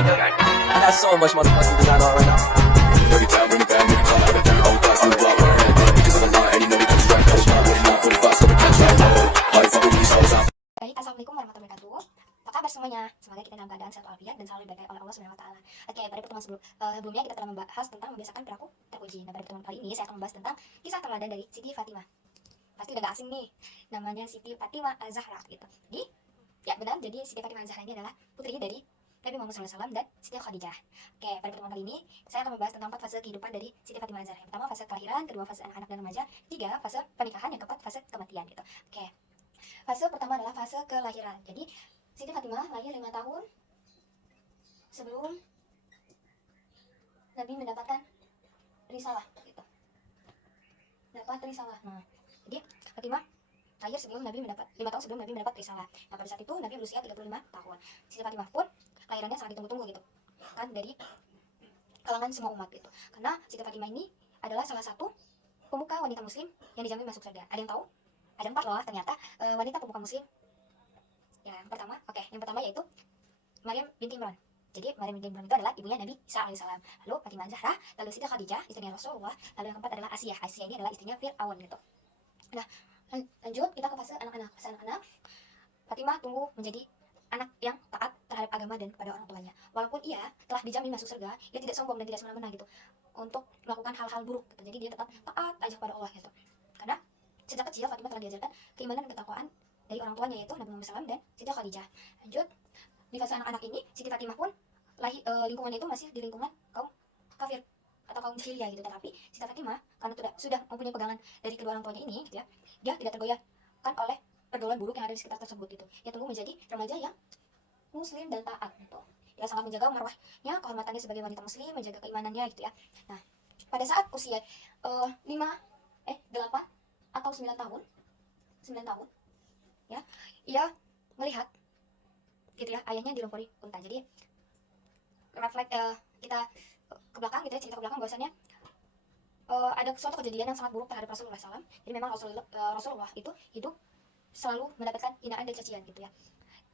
I got so much motherfucking design on right now. Break it down, bring it down, make it clap, break it down, all thoughts, new block, right back, niggas on the line, and you know they come straight, that's not really not for the fuck, so we catch right, oh, I fuck with these hoes, I'm Baik, assalamualaikum warahmatullahi wabarakatuh. Apa kabar semuanya? Semoga kita dalam keadaan sehat walafiat dan selalu diberkahi oleh Allah Subhanahu wa taala. Oke, pada pertemuan sebelumnya kita telah membahas tentang membiasakan perilaku terpuji. Nah, pada pertemuan kali ini saya akan membahas tentang kisah teladan dari Siti Fatimah. Pasti udah gak asing nih, namanya Siti Fatimah Az-Zahra gitu. Jadi, ya benar, jadi Siti Fatimah Az-Zahra ini adalah putri dari Nabi Muhammad SAW dan Siti Khadijah. Oke, pada pertemuan kali ini saya akan membahas tentang 4 fase kehidupan dari Siti Fatimah Az-Zahra. Yang pertama fase kelahiran, kedua fase anak-anak dan remaja, ketiga fase pernikahan, yang keempat fase kematian gitu. Oke. Fase pertama adalah fase kelahiran. Jadi Siti Fatimah lahir 5 tahun sebelum Nabi mendapatkan risalah gitu. Dapat risalah. Nah, jadi Fatimah lahir sebelum Nabi mendapat 5 tahun sebelum Nabi mendapat risalah. Nah, pada saat itu Nabi berusia 35 tahun. Siti Fatimah pun kelahirannya sangat ditunggu-tunggu gitu. Kan dari kalangan semua umat gitu. Karena Siti Fatimah ini adalah salah satu pemuka wanita muslim yang dijamin masuk surga. Ada yang tahu? Ada 4 loh ternyata wanita pemuka muslim. Ya, yang pertama yaitu Maryam binti Imran. Jadi Maryam binti Imran itu adalah ibunya Nabi Isa alaihissalam. Lalu Fatimah Zahra, lalu Siti Khadijah, istrinya Rasulullah, lalu yang keempat adalah Asiyah. Asiyah ini adalah istrinya Fir'aun gitu. Nah, lanjut kita ke fase anak-anak. Fase anak-anak, Fatimah tumbuh menjadi anak yang taat terhadap agama dan kepada orang tuanya. Walaupun ia telah dijamin masuk surga, ia tidak sombong dan tidak semena-mena gitu untuk melakukan hal-hal buruk gitu. Jadi dia tetap taat aja kepada Allah gitu. Karena sejak kecil Fatimah telah diajarkan keimanan dan ketakwaan dari orang tuanya yaitu Nabi Muhammad SAW dan Siti Khadijah. Lanjut, di fase anak-anak ini Siti Fatimah pun lingkungannya itu masih di lingkungan kaum kafir atau kaum jahiliyah gitu. Tetapi Siti Fatimah karena sudah mempunyai pegangan dari kedua orang tuanya ini gitu ya, dia tidak tergoyahkan oleh pergaulan buruk yang ada di sekitar tersebut gitu. Dia tumbuh menjadi remaja yang muslim dan taat gitu. Dia sangat menjaga marwahnya, kehormatannya sebagai wanita muslim, menjaga keimanannya gitu ya. Nah, pada saat usia 8 atau 9 tahun ya, ia melihat gitu ya ayahnya dilompori unta. Jadi kita ke belakang gitu ya, cerita ke belakang bahwasannya ada suatu kejadian yang sangat buruk terhadap Rasulullah SAW. Jadi memang Rasulullah itu hidup selalu mendapatkan hinaan dan cacian gitu ya.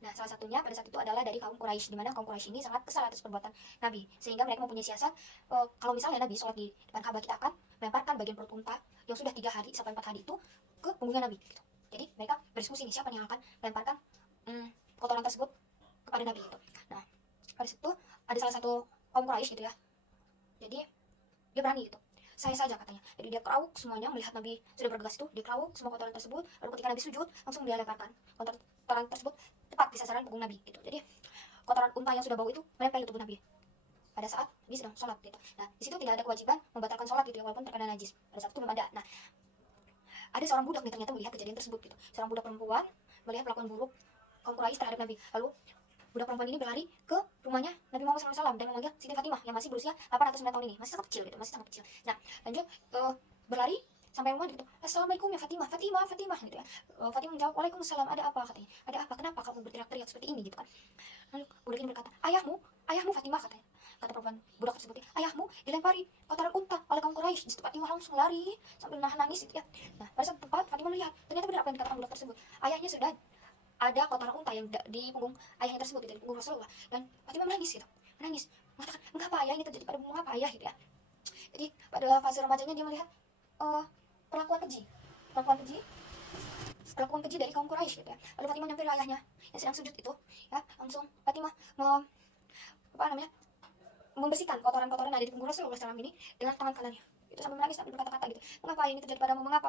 Nah, salah satunya pada saat itu adalah dari kaum Quraisy, di mana kaum Quraisy ini sangat kesal atas perbuatan Nabi, sehingga mereka mempunyai siasat kalau misalnya Nabi sholat di depan Ka'bah, kita akan melemparkan bagian perut unta yang sudah 3 hari sampai 4 hari itu ke punggungnya Nabi gitu. Jadi mereka berdiskusi nih siapa yang akan melemparkan kotoran tersebut kepada Nabi gitu. Nah, pada situ ada salah satu kaum Quraisy gitu ya. Jadi dia berani gitu. Saya saja katanya. Jadi dia kerawuk semuanya melihat Nabi sudah bergegas itu, dia kerawuk semua kotoran tersebut. Lalu ketika Nabi sujud, langsung dia lemparkan kotoran tersebut tepat di sasaran punggung Nabi gitu. Jadi kotoran unta yang sudah bau itu menempel di tubuh Nabi pada saat dia sedang sholat gitu. Nah, di situ tidak ada kewajiban membatalkan sholat gitu ya, walaupun terkena najis. Pada saat itu belum ada. Nah, ada seorang budak nih ternyata melihat kejadian tersebut gitu. Seorang budak perempuan melihat perlakuan buruk kaum Quraisy terhadap Nabi. Lalu budak perempuan ini berlari ke rumahnya Nabi Muhammad SAW dan memanggil Siti Fatimah yang masih berusia 8 atau 9 tahun ini, masih sangat kecil gitu, masih sangat kecil. Nah, lanjut berlari sampai rumah gitu. Assalamualaikum ya Fatimah gitu ya. Fatimah menjawab, waalaikumsalam, ada apa katanya. Ada apa, kenapa kamu berteriak-teriak seperti ini gitu kan. Lalu budak ini berkata, ayahmu Fatimah katanya. Kata perempuan budak tersebut, ayahmu dilempari kotoran unta oleh kaum Quraisy. Di situ Fatimah langsung lari sambil nahan nangis gitu ya. Nah, pada saat tempat Fatimah melihat ternyata benar apa yang dikatakan budak tersebut. Ayahnya sudah ada kotoran unta yang di punggung ayahnya tersebut gitu, di punggung Rasulullah. Dan Fatimah menangis gitu, mengatakan mengapa ayah ini terjadi pada mengapa ayah gitu ya. Jadi pada fase remajanya dia melihat perlakuan keji dari kaum Quraisy gitu ya. Lalu Fatimah nyamperin ayahnya yang sedang sujud itu ya, langsung Fatimah membersihkan kotoran-kotoran yang ada di punggung Rasulullah SAW ini dengan tangan kanannya. Itu sambil menangis, sambil berkata-kata gitu, mengapa ini terjadi padamu, mengapa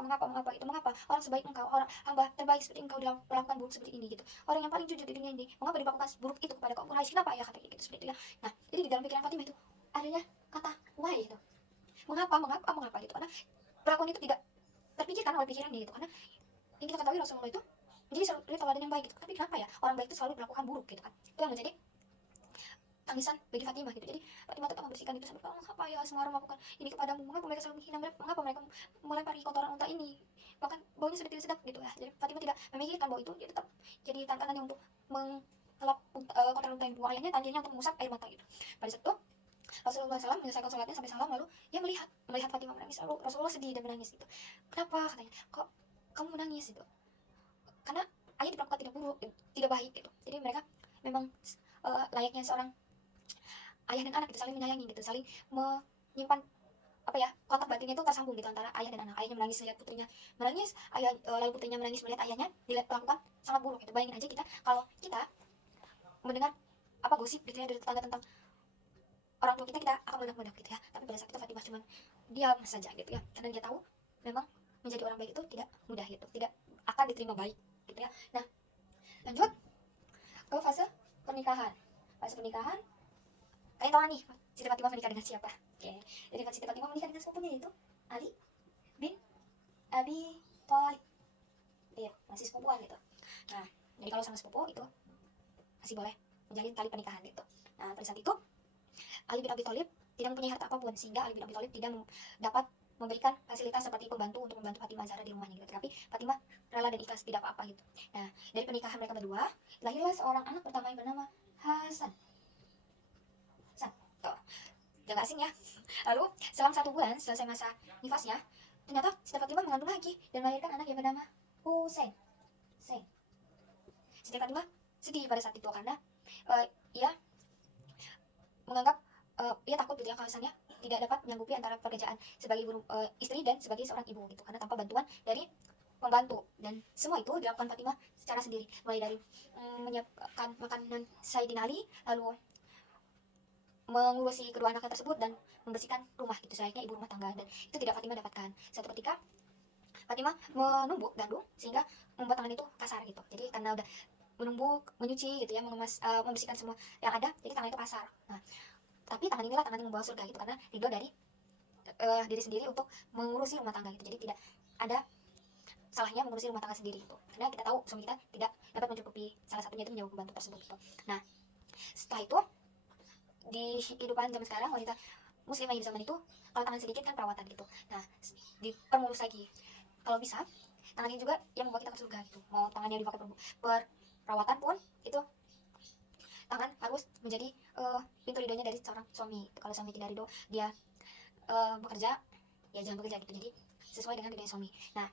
itu, mengapa orang sebaik engkau, orang hamba terbaik seperti engkau dilakukan buruk seperti ini gitu, orang yang paling jujur di dunia ini, mengapa dilakukan buruk itu kepada kaum Quraisy, kenapa ya, katanya gitu, seperti itu ya. Nah, jadi di dalam pikiran Fatimah itu adanya kata why gitu, mengapa gitu, karena perlakuan itu tidak terpikirkan oleh pikirannya gitu. Karena yang kita ketahui Rasulullah itu menjadi suri teladan yang baik gitu, tapi kenapa ya orang baik itu selalu dilakukan buruk gitu kan. Itu yang menjadi tangisan bagi Fatimah gitu. Jadi Fatimah tetap membersihkan itu sampai mengapa ya semua orang melakukan ini kepadamu, mengapa mereka selalu menghina, mengapa mereka melempari kotoran unta ini, bahkan baunya sudah tidak sedap gitu ya. Jadi Fatimah tidak memikirkan bahwa itu dia tetap jadi tantangannya untuk mengelap kotoran unta yang punggung ayahnya, tandanya untuk mengusap air mata gitu. Pada saat itu Rasulullah SAW menyelesaikan sholatnya sampai salam, lalu dia melihat Fatimah menangis. Lalu Rasulullah sedih dan menangis gitu. Kenapa katanya, kok kamu menangis gitu? Karena ayah diperlakukan tidak baik gitu. Jadi mereka memang layaknya seorang ayah dan anak gitu, saling menyayangi gitu, saling menyimpan apa ya, kontak batinnya itu tersambung gitu antara ayah dan anak. Ayahnya menangis melihat putrinya menangis, lalu putrinya menangis melihat ayahnya dilakukan sangat buruk gitu. Bayangin aja kita kalau kita mendengar apa gosip gitu ya dari tetangga tentang orang tua kita akan meledak-meledak gitu ya. Tapi pada saat itu Fatimah cuma diam saja gitu ya, karena dia tahu memang menjadi orang baik itu tidak mudah gitu, tidak akan diterima baik gitu ya. Nah, lanjut ke fase pernikahan. Fase pernikahan, kalian tahu nih Siti Fatimah menikah dengan siapa? Oke, jadi Siti Fatimah menikah dengan sepupunya yaitu Ali bin Abi Thalib. Iya, masih sepupuan gitu. Nah, jadi kalau sama sepupu itu masih boleh menjalin tali pernikahan gitu. Nah, pada saat itu Ali bin Abi Thalib tidak mempunyai harta apapun, sehingga Ali bin Abi Thalib tidak dapat memberikan fasilitas seperti pembantu untuk membantu Fatimah Zahra di rumahnya gitu. Tapi Fatimah rela dan ikhlas, tidak apa-apa gitu. Nah, dari pernikahan mereka berdua lahirlah seorang anak pertama yang bernama Hasan. Hasan, tuh, udah gak asing ya. Lalu selang 1 bulan selesai masa nifasnya, ternyata Siti Fatimah mengandung lagi dan melahirkan anak yang bernama Husain. Siti Fatimah sedih pada saat itu karena ia menganggap ia takut gitu ya kalau misalnya tidak dapat menyanggupi antara pekerjaan sebagai istri dan sebagai seorang ibu gitu, karena tanpa bantuan dari pembantu. Dan semua itu dilakukan Fatimah secara sendiri, mulai dari menyiapkan makanan Sayyidina Ali, lalu mengurusi kedua anaknya tersebut dan membersihkan rumah gitu selayaknya ibu rumah tangga. Dan itu tidak Fatimah dapatkan. Suatu ketika Fatimah menumbuk gandum sehingga membuat tangan itu kasar gitu. Jadi karena udah menumbuk, menyuci gitu ya, membersihkan semua yang ada, jadi tangan itu kasar. Nah, tapi tangan inilah tangan yang membawa surga gitu, karena ridho dari diri sendiri untuk mengurusi rumah tangga gitu. Jadi tidak ada salahnya mengurusi rumah tangga sendiri gitu, karena kita tahu suami kita tidak dapat mencukupi salah satunya itu menjawab pembantu tersebut gitu. Nah, setelah itu di kehidupan zaman sekarang wanita muslimah di zaman itu kalau tangan sedikit kan perawatan gitu. Nah, dipermulus lagi, kalau bisa tangan ini juga yang membawa kita ke surga gitu. Mau tangannya dipakai perawatan pun itu tangan harus menjadi pintu ridhonya dari seorang suami. Kalau suami tidak ridho dia bekerja, ya jangan bekerja gitu. Jadi sesuai dengan ridhonya suami. Nah,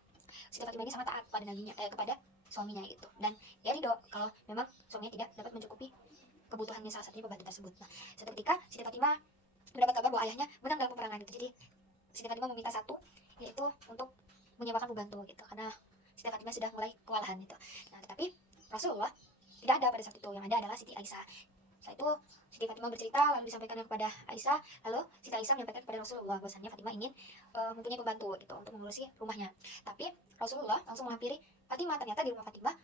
Siti Fatimah ini sangat taat pada nabinya, kepada suaminya gitu, dan dia ridho kalau memang suaminya tidak dapat mencukupi kebutuhannya, salah satunya pembantu tersebut. Nah, suatu ketika Siti Fatimah mendapat kabar bahwa ayahnya menang dalam peperangan itu. Jadi Siti Fatimah meminta satu, yaitu untuk menyewakan pembantu gitu, karena Siti Fatimah sudah mulai kewalahan gitu. Nah, tetapi Rasulullah tidak ada pada saat itu, yang ada adalah Siti Aisyah. Setelah itu Siti Fatimah bercerita, lalu disampaikan kepada Aisyah, lalu Siti Aisyah menyampaikan kepada Rasulullah bahwasannya Fatimah ingin mempunyai pembantu gitu untuk mengurusi rumahnya. Tapi Rasulullah langsung menghampiri Fatimah. Ternyata di rumah Fatimah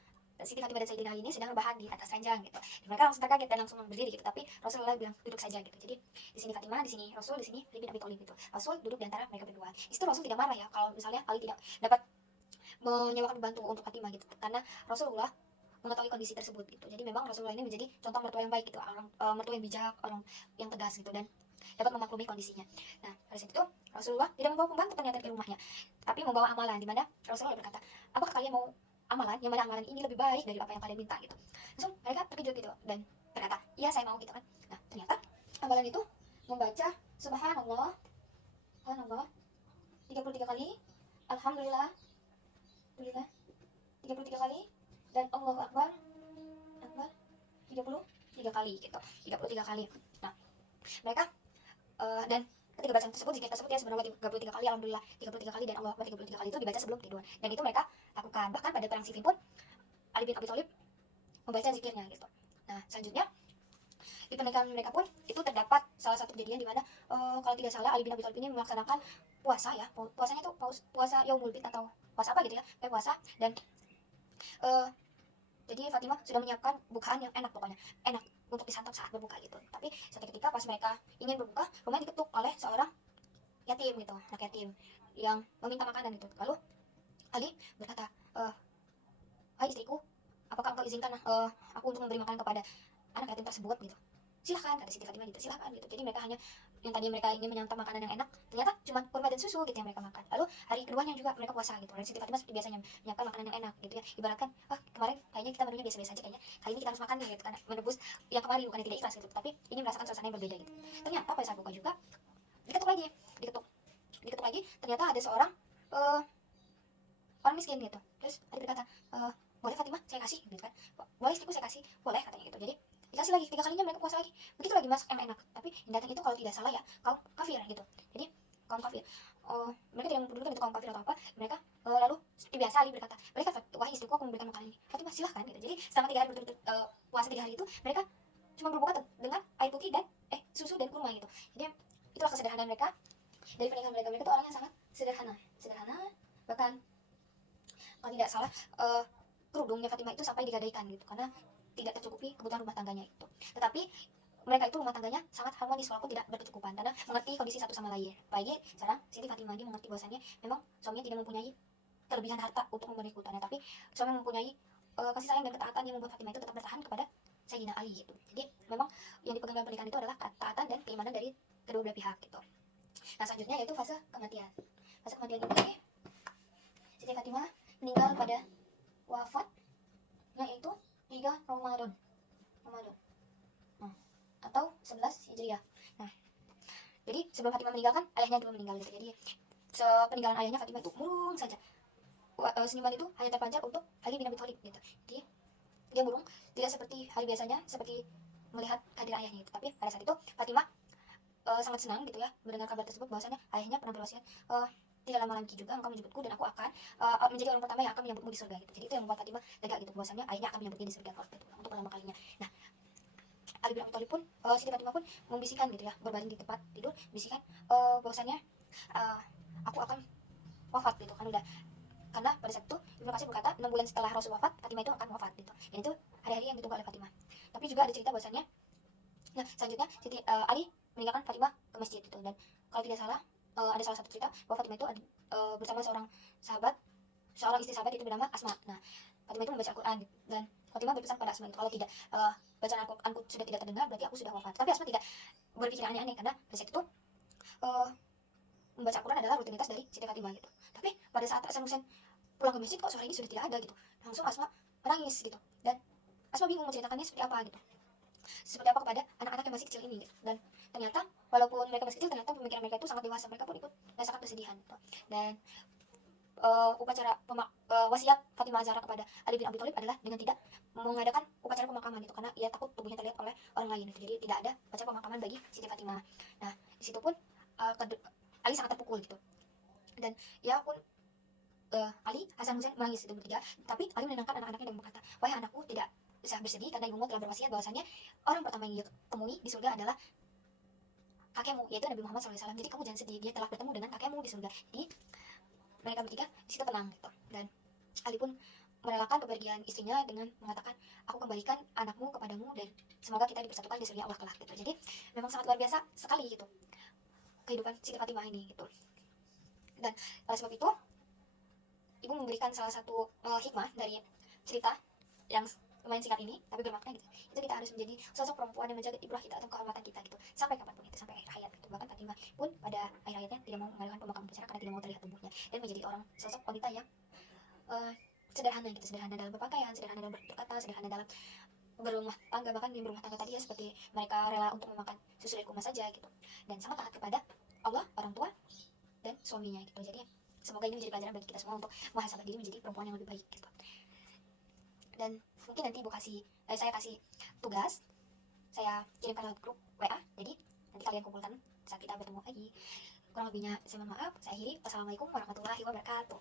Siti Fatimah dan Sayyidina Ali ini sedang rebahan di atas ranjang gitu. Dan mereka langsung terkaget dan langsung berdiri gitu. Tapi Rasulullah bilang duduk saja gitu. Jadi di sini Fatimah, di sini Rasul, di sini Ali bin Abi Thalib gitu. Rasul duduk di antara mereka berdua. Itu Rasul tidak marah ya kalau misalnya Ali tidak dapat menyewakan pembantu untuk Fatimah gitu. Karena Rasulullah mengetahui kondisi tersebut gitu. Jadi memang Rasulullah ini menjadi contoh mertua yang baik gitu, orang mertua yang bijak, orang yang tegas gitu, dan dapat memaklumi kondisinya. Nah, pada saat itu Rasulullah tidak membawa pembantu ternyata ke rumahnya, tapi membawa amalan, di mana Rasulullah berkata, apakah kalian mau amalan yang mana amalan ini lebih baik dari apa yang kalian minta gitu. Langsung mereka terkejut gitu dan berkata, iya saya mau gitu kan. Nah, ternyata amalan itu membaca subhanallah 33 kali, alhamdulillah 33 kali, dan Allahu Akbar 33 kali gitu, 33 kali. Nah, mereka dan ketika bacaan tersebut, zikir tersebut ya sebenarnya 33 kali, alhamdulillah 33 kali, dan Allahu Akbar 33 kali itu dibaca sebelum tidur. Dan itu mereka lakukan. Bahkan pada perang Siffin pun Ali bin Abi Thalib membaca zikirnya gitu. Nah, selanjutnya di pernikahan mereka pun itu terdapat salah satu kejadian di mana kalau tidak salah Ali bin Abi Thalib ini melaksanakan puasa ya. Puasanya itu puasa Yaumul Bid atau puasa apa gitu ya. Puasa, dan jadi Fatimah sudah menyiapkan bukaan yang enak, pokoknya enak untuk disantap saat berbuka gitu. Tapi suatu ketika pas mereka ingin berbuka, rumah diketuk oleh seorang yatim gitu, anak yatim yang meminta makanan gitu. Lalu Ali berkata, hai istriku, apakah engkau izinkan aku untuk memberi makanan kepada anak yatim tersebut gitu. Silahkan, kata Siti Fatimah gitu, silahkan gitu. Jadi mereka hanya, yang tadi mereka ingin menyantap makanan yang enak, ternyata cuma kurma dan susu gitu yang mereka makan. Lalu hari keduanya juga mereka puasa gitu. Dan Siti Fatimah seperti biasanya menyiapkan makanan yang enak gitu ya. Ibaratkan, kemarin kayaknya kita menunya biasa-biasa aja, kayaknya kali ini kita harus makan nih gitu, karena menebus yang kemarin, bukannya tidak ikhlas gitu, tapi ingin merasakan suasana yang berbeda gitu. Ternyata pada saat buka juga diketuk lagi, ternyata ada seorang orang miskin gitu. Terus Ali berkata, boleh Fatimah saya kasih gitu kan, boleh istriku saya kasih, boleh katanya gitu. Jadi dikasih lagi 3 kalinya mereka puasa lagi, begitu lagi masak enak-enak. Tapi yang datang itu kalau tidak salah ya kaum kafir gitu. Jadi kaum kafir, mereka tidak mempedulikan itu kaum kafir atau apa. Mereka lalu seperti biasa Ali berkata, mereka wahai istriku aku memberikan makanan ini, Fatimah silahkan gitu. Jadi selama 3 hari berturut-turut puasa 3 hari itu mereka cuma berbuka dengan air putih dan susu dan kurma gitu. Jadi itulah kesederhanaan mereka dari pernikahan mereka. Mereka tuh orang yang sangat sederhana, bahkan kalau tidak salah kerudungnya Fatimah itu sampai digadaikan gitu karena tidak tercukupi kebutuhan rumah tangganya itu. Tetapi mereka itu rumah tangganya sangat harmonis walaupun tidak berkecukupan karena mengerti kondisi satu sama lain. Apalagi sekarang Siti Fatimah dia mengerti bahwasannya memang suaminya tidak mempunyai kelebihan harta untuk memberi kebutuhannya, tapi suami mempunyai kasih sayang dan ketaatan yang membuat Fatimah itu tetap bertahan kepada Sayyidina Ali gitu. Jadi memang yang dipegang dalam pernikahan itu adalah ketaatan dan keimanan dari kedua belah pihak gitu. Nah selanjutnya yaitu fase kematian. Fase kematian ini Siti Fatimah meninggal pada wafatnya itu 3 Ramadan atau 11 Hijriah. Nah, jadi sebelum Fatimah meninggal kan ayahnya dulu meninggal gitu. Jadi sepeninggalan ayahnya Fatimah itu murung saja. Senyuman itu hanya terpancar untuk Ali bin Abi Thalib gitu. Jadi dia murung, tidak seperti hari biasanya seperti melihat kehadiran ayahnya itu. Tapi pada saat itu Fatimah sangat senang gitu ya mendengar kabar tersebut bahwasanya ayahnya pernah berwasiat, tidak lama lagi juga engkau menyebutku dan aku akan menjadi orang pertama yang akan menyambutmu di surga gitu. Jadi itu yang membuat Fatimah lega gitu bahwasanya ayahnya akan menyambutnya di surga gitu, untuk pertama kalinya. Nah, Ali bin Abi Thalib pun Siti Fatimah pun membisikkan gitu ya, berbaring di tempat tidur, bisikan bahwasanya aku akan wafat gitu kan udah. Karena pada saat itu Ibnu Katsir berkata 6 bulan setelah Rasul wafat Fatimah itu akan wafat gitu. Dan itu hari-hari yang ditunggu oleh Fatimah. Tapi juga ada cerita bahwasanya selanjutnya Ali meninggalkan Fatimah ke masjid gitu. Dan kalau tidak salah ada salah satu cerita bahwa Fatimah itu bersama seorang istri sahabat itu bernama Asma. Nah, Fatimah itu membaca Al-Quran gitu. Dan Fatimah berpesan pada Asma itu, kalau tidak bacaan Al-Quranku sudah tidak terdengar berarti aku sudah wafat. Tapi Asma tidak berpikir aneh-aneh karena pada saat itu membaca Al-Quran adalah rutinitas dari Siti Fatimah gitu. Tapi pada saat Hasan Hussein pulang ke masjid kok suara ini sudah tidak ada gitu. Langsung Asma menangis gitu. Dan Asma bingung menceritakannya seperti apa gitu. Seperti apa kepada anak-anak yang masih kecil ini gitu. Dan ternyata walaupun mereka masih kecil, ternyata pemikiran mereka itu sangat dewasa. Mereka pun ikut dan sangat bersedihan gitu. Dan upacara wasiat Fatimah Zahra kepada Ali bin Abi Thalib adalah dengan tidak mengadakan upacara pemakaman itu karena ia takut tubuhnya terlihat oleh orang lain itu. Jadi tidak ada upacara pemakaman bagi Siti Fatimah. Nah, di situ pun Ali sangat terpukul gitu. Dan ya pun Ali, Hasan Hussein menangis itu bertiga. Tapi Ali menenangkan anak-anaknya dan berkata, wahai anakku, tidak usah bersedih karena ibumu telah berwasiat bahwasanya orang pertama yang dia temui di surga adalah kakekmu, yaitu Nabi Muhammad SAW. Jadi kamu jangan sedih, dia telah bertemu dengan kakekmu di surga. Jadi mereka bertiga di situ tenang gitu. Dan Ali pun merelakan kepergian istrinya dengan mengatakan, aku kembalikan anakmu kepadamu dan semoga kita dipersatukan di surga Allah kelak gitu. Jadi memang sangat luar biasa sekali gitu kehidupan Siti Fatimah ini gitu. Dan oleh sebab itu ibu memberikan salah satu hikmah dari cerita yang lumayan singkat ini tapi bermakna gitu. Itu kita harus menjadi sosok perempuan yang menjaga ibrah kita atau kehormatan kita gitu sampai kapanpun itu, sampai akhir hayat gitu. Bahkan Fatimah pun pada akhir hayatnya tidak mau mengadakan pemakaman bersama karena tidak mau terlihat tubuhnya, dan menjadi orang sosok wanita yang sederhana gitu, sederhana dalam berpakaian, sederhana dalam berkata, sederhana dalam berumah tangga. Bahkan di berumah tangga tadi ya seperti mereka rela untuk memakan susu dari kurma saja gitu, dan sangat taat kepada Allah, orang tua, dan suaminya gitu. Jadi semoga ini menjadi pelajaran bagi kita semua untuk muhasabah diri menjadi perempuan yang lebih baik gitu. Dan mungkin nanti saya kasih tugas, saya kirimkan lewat grup WA, jadi nanti kalian kumpulkan saat kita bertemu lagi. Kurang lebihnya saya mohon maaf. Saya akhiri. Wassalamualaikum warahmatullahi wabarakatuh.